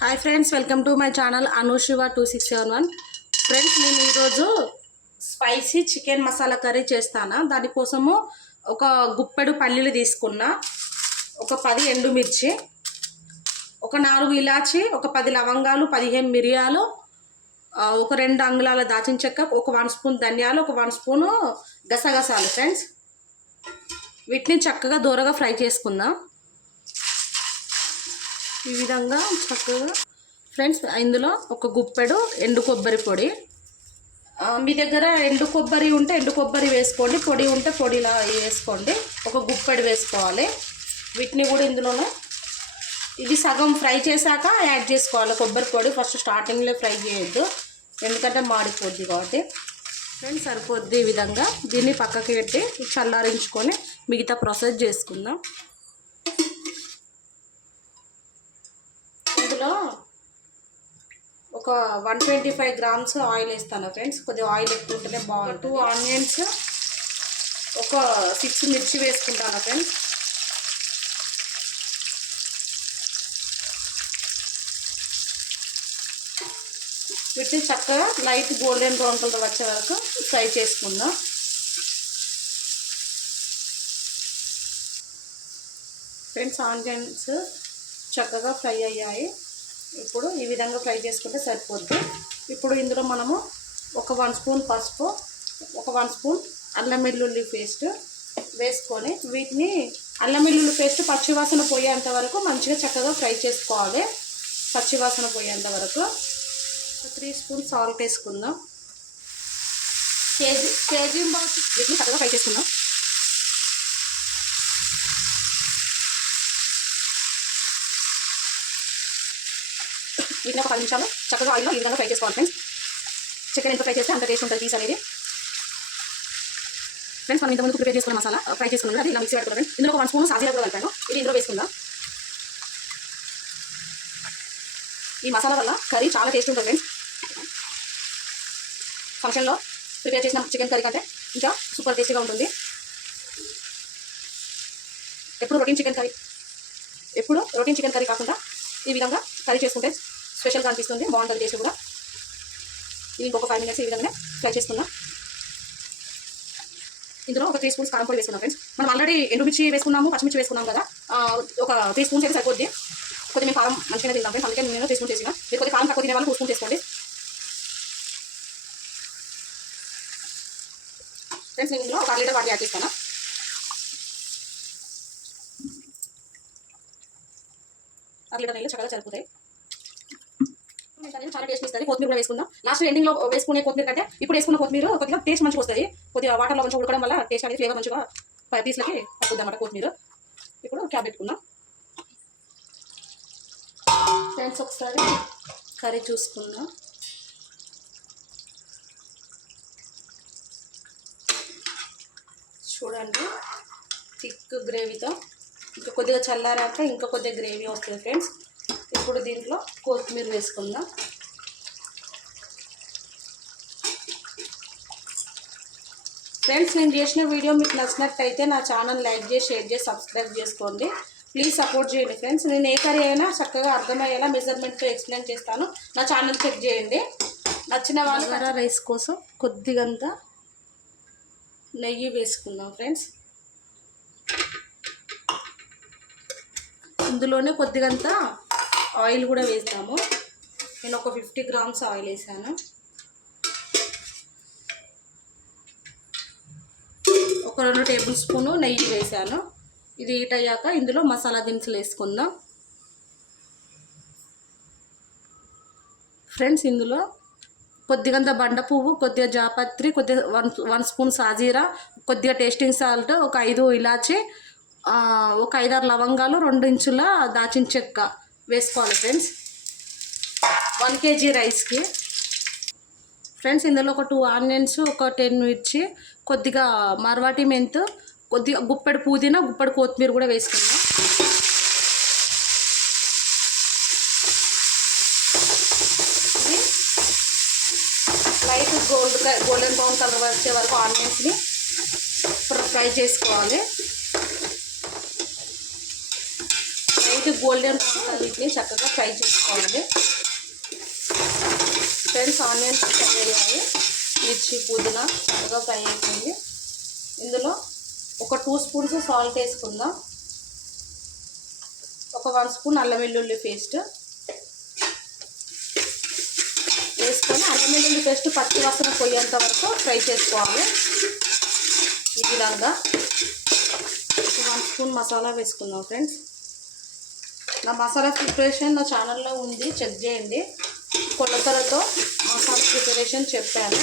Hi friends welcome to my channel Anushiva two six seven one friends నేను ఈరోజు spicy chicken masala curry చేస్తాను. దానికోసము ఒక గుప్పెడు పల్లీలు తీసుకున్నా. ఒక పది ఎండుమిర్చి ఒక నాలుగు ఇలాచి ఒక పది లవంగాలు పదిహేను మిరియాలు ఒక రెండు అంగుళాల దాచిన చెక్క ఒక వన్ స్పూన్ ధనియాలు ఒక వన్ స్పూను గసగసాలు. ఫ్రెండ్స్ వీటిని చక్కగా దూరగా ఫ్రై చేసుకుందాం. ఈ విధంగా చక్కగా ఫ్రెండ్స్ ఇందులో ఒక గుప్పెడు ఎండు కొబ్బరి పొడి. మీ దగ్గర ఎండు కొబ్బరి ఉంటే ఎండు కొబ్బరి వేసుకోండి పొడి ఉంటే పొడిలా వేసుకోండి. ఒక గుప్పెడు వేసుకోవాలి. వీటిని కూడా ఇందులోనే ఇది సగం ఫ్రై చేశాక యాడ్ చేసుకోవాలి. కొబ్బరి పొడి ఫస్ట్ స్టార్టింగ్లో ఫ్రై చేయొద్దు ఎందుకంటే మాడిపోద్ది కాబట్టి. ఫ్రెండ్స్ సరిపోద్ది ఈ విధంగా. దీన్ని పక్కకి పెట్టి చల్లారించుకొని మిగతా ప్రాసెస్ చేసుకుందాం ఇందులో ఒక one twenty five grams oil వేస్తాను ఫ్రెండ్స్. కొద్దిగా ఆయిల్ ఎక్కువ ఉంటేనే బాగుంటుంది. టూ ఆనియన్స్ ఒక సిక్స్ మిర్చి వేసుకుంటాను ఫ్రెండ్స్. వీటిని చక్కగా లైట్ గోల్డెన్ బ్రౌన్ కలర్ వచ్చే వరకు ఫ్రై చేసుకుందాం. ఫ్రెండ్స్ ఆనియన్స్ చక్కగా ఫ్రై అయ్యాయి. ఇప్పుడు ఈ విధంగా ఫ్రై చేసుకుంటే సరిపోద్ది. ఇప్పుడు ఇందులో మనము ఒక వన్ స్పూన్ పసుపు ఒక వన్ స్పూన్ అల్లం వెల్లుల్లి పేస్ట్ వేసుకొని వీటిని అల్లం వెల్లుల్లి పేస్ట్ పచ్చివాసన పోయేంత వరకు మంచిగా చక్కగా ఫ్రై చేసుకోవాలి. పచ్చివాసన పోయేంత వరకు త్రీ స్పూన్ సాల్ట్ వేసుకుందాం. KG KG box. చక్కగా ఫ్రై చేసుకుందాం. వీటిని ఒక పది నిమిషాలు చక్కగా ఆయిల్లో ఈ విధంగా ఫ్రై చేసుకోవాలి ఫ్రెండ్స్. చికెన్ ఎంత ఫ్రై చేస్తే అంత టేస్ట్ ఉంటుంది పీస్ అనేది. ఫ్రెండ్స్ మనం ఇంతకుముందు ప్రిపేర్ చేసుకున్న మసాలా ఫ్రై చేసుకున్నాం అది ఇలా మిక్సీ పెట్టుకోవాలి ఇందులో ఒక వన్ స్పూన్ సాజీరా కూడా కలిపాను. ఇది ఇందులో వేసుకుందాం. ఈ మసాలా వల్ల కర్రీ చాలా టేస్ట్ ఉంటుంది ఫ్రెండ్స్. ఫంక్షన్లో ప్రిపేర్ చేసిన చికెన్ కర్రీ కంటే ఇంకా సూపర్ టేస్టీగా ఉంటుంది. ఎప్పుడు రొటీన్ చికెన్ కర్రీ? ఎప్పుడు రొటీన్ చికెన్ కర్రీ కాకుండా ఈ విధంగా కర్రీ చేసుకుంటే స్పెషల్గా అనిపిస్తుంది. బాగుంటుంది టేస్ట్ కూడా. ఇది ఇంకొక ఫైవ్ మినిట్స్ ఈ విధంగా ఫ్రై చేసుకుందాం ఇందులో ఒక త్రీ స్పూన్స్ కారం పొడి వేసుకున్నాం ఫ్రెండ్స్ మనం ఆల్రెడీ ఎండుమిర్చి వేసుకున్నాము పచ్చిమిర్చి వేసుకున్నాం కదా. ఒక త్రీ స్పూన్స్ అయితే సరిపోద్ది. కొద్దిగా మేము కారం మంచిగా తిందాం ఫ్రెండ్స్ అందుకే నేను త్రీ స్పూన్స్ వేసిన మీరు కొద్దిగా కారం తక్కువ తినే వాళ్ళు టూ స్పూన్స్ వేసుకోండి ఫ్రెండ్స్ నేను ఇందులో ఒక అర లీటర్ వాటర్ యాడ్ చేస్తాను? అర లీటర్ నీళ్ళు చక్కగా సరిపోతాయి చాలా టేస్ట్ ఇస్తుంది కొత్తిమీర కూడా వేసుకుందాం. లాస్ట్ ఎండింగ్లో వేసుకునే కొత్తిమీర కంటే ఇప్పుడు వేసుకున్న కొత్తిమీర కొద్దిగా టేస్ట్ మంచిగా వస్తుంది. కొద్దిగా వాటర్లో కొంచెం ఉడకడం వల్ల టేస్ట్ అనేది ఫ్లేవర్ మంచిగా పై పీస్లకి వస్తుంది అన్నమాట కొత్తిమీర. ఇప్పుడు క్యాబ్ పెట్టుకుందాం ఫ్రెండ్స్ ఒకసారి కర్రీ చూసుకుందాం. చూడండి. థిక్ గ్రేవీతో ఇంకా కొద్దిగా చల్లారాక ఇంకా కొద్దిగా గ్రేవీ వస్తుంది ఫ్రెండ్స్ ఇప్పుడు దీంట్లో కొత్తిమీర వేసుకుందాం. ఫ్రెండ్స్ నేను చేసిన వీడియో మీకు నచ్చినట్టయితే నా ఛానల్ లైక్ చేసి షేర్ చేసి సబ్స్క్రైబ్ చేసుకోండి. ప్లీజ్ సపోర్ట్ చేయండి ఫ్రెండ్స్. నేను ఏ కర్రీ అయినా చక్కగా అర్థమయ్యేలా మెజర్మెంట్తో ఎక్స్ప్లెయిన్ చేస్తాను. నా ఛానల్ చెక్ చేయండి. నచ్చిన వాళ్ళు రైస్ కోసం కొద్దిగంత నెయ్యి వేసుకుందాం ఫ్రెండ్స్. ఇందులోనే కొద్దిగంత ఆయిల్ కూడా వేస్తాము. నేను ఒక ఫిఫ్టీ గ్రామ్స్ ఆయిల్ వేసాను. ఒక రెండు టేబుల్ స్పూను నెయ్యి వేసాను. ఇది హీట్ అయ్యాక ఇందులో మసాలా దినుసులు వేసుకుందాం. ఫ్రెండ్స్ ఇందులో కొద్దిగంత బండ పువ్వు కొద్దిగా జాపత్రి కొద్దిగా వన్ వన్ స్పూన్ సాజీరా కొద్దిగా టేస్టింగ్ సాల్ట్ ఒక ఐదు ఇలాచి ఒక ఐదారు లవంగాలు రెండు ఇంచుల దాచిన చెక్క. వేసుకోవాలి ఫ్రెండ్స్. వన్ కేజీ రైస్కి. ఫ్రెండ్స్ ఇందులో ఒక టూ ఆనియన్స్ ఒక టెన్ మిర్చి కొద్దిగా మర్వాటి మెంతు కొద్దిగా గుప్పెడు పుదీనా గుప్పెడు కొత్తిమీర కూడా వేసుకుందాం. Light gold golden brown colour వచ్చే వరకు ఆనియన్స్ని ఫ్రై చేసుకోవాలి. లైట్ గోల్డెన్ వీటిని చక్కగా ఫ్రై చేసుకోవాలి. ఫ్రెండ్స్ ఆనియన్స్ ఫ్రై అయ్యాయి మిర్చి పుదీనా చక్కగా ఫ్రై అయిపోయింది. ఇందులో ఒక టూ స్పూన్స్ సాల్ట్ వేసుకుందాం. ఒక వన్ స్పూన్ అల్లం వెల్లుల్లి పేస్ట్. వేసుకొని అల్లం వెల్లుల్లి పేస్ట్ పచ్చి వాసన పోయేంత వరకు ఫ్రై చేసుకోవాలి. ఈ విధంగా వన్ స్పూన్ మసాలా వేసుకుందాం ఫ్రెండ్స్. నా మసాలా ప్రిపరేషన్ నా ఛానల్లో ఉంది చెక్ చేయండి. కొలతలతో మసాలా ప్రిపరేషన్ చెప్పాను.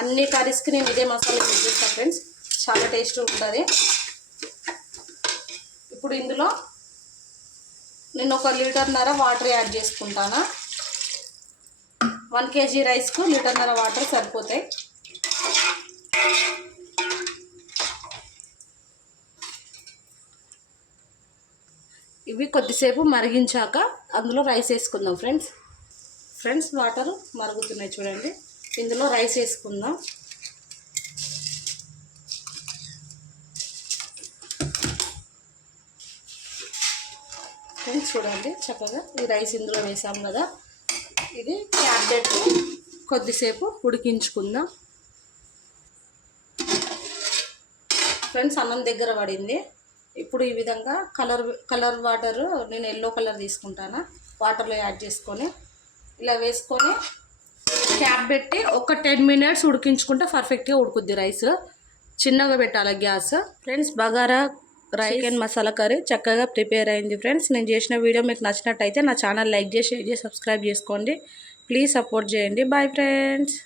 అన్ని కర్రీస్కి నేను ఇదే మసాలా యూజ్ చేస్తాను ఫ్రెండ్స్. చాలా టేస్ట్ ఉంటుంది. ఇప్పుడు ఇందులో నేను ఒక లీటర్న్నర వాటర్ యాడ్ చేసుకుంటాను. వన్ కేజీ రైస్కు లీటర్న్నర వాటర్ సరిపోతాయి. ఇవి కొద్దిసేపు మరిగించాక అందులో రైస్ వేసుకుందాం ఫ్రెండ్స్. ఫ్రెండ్స్ వాటర్ మరుగుతున్నాయి చూడండి. ఇందులో రైస్ వేసుకుందాం. ఫ్రెండ్స్ చూడండి చక్కగా ఈ రైస్ ఇందులో వేసాం కదా. ఇది క్యాబెట్ కొద్దిసేపు ఉడికించుకుందాం. ఫ్రెండ్స్ అన్నం దగ్గర పడింది. ఇప్పుడు ఈ విధంగా కలర్ కలర్ వాటర్ నేను ఎల్లో కలర్ తీసుకుంటాను వాటర్లో యాడ్ చేసుకొని ఇలా వేసుకొని క్యాప్ పెట్టి ఒక టెన్ మినిట్స్ ఉడికించుకుంటే పర్ఫెక్ట్గా ఉడుకుద్ది రైస్. చిన్నగా పెట్టాలి gas. Friends bagara rice chicken masala curry చక్కగా ప్రిపేర్ అయింది ఫ్రెండ్స్. నేను చేసిన వీడియో మీకు నచ్చినట్టయితే నా ఛానల్ లైక్ చేసి షేర్ చేసి సబ్స్క్రైబ్ చేసుకోండి. ప్లీజ్ సపోర్ట్ చేయండి. Bye friends.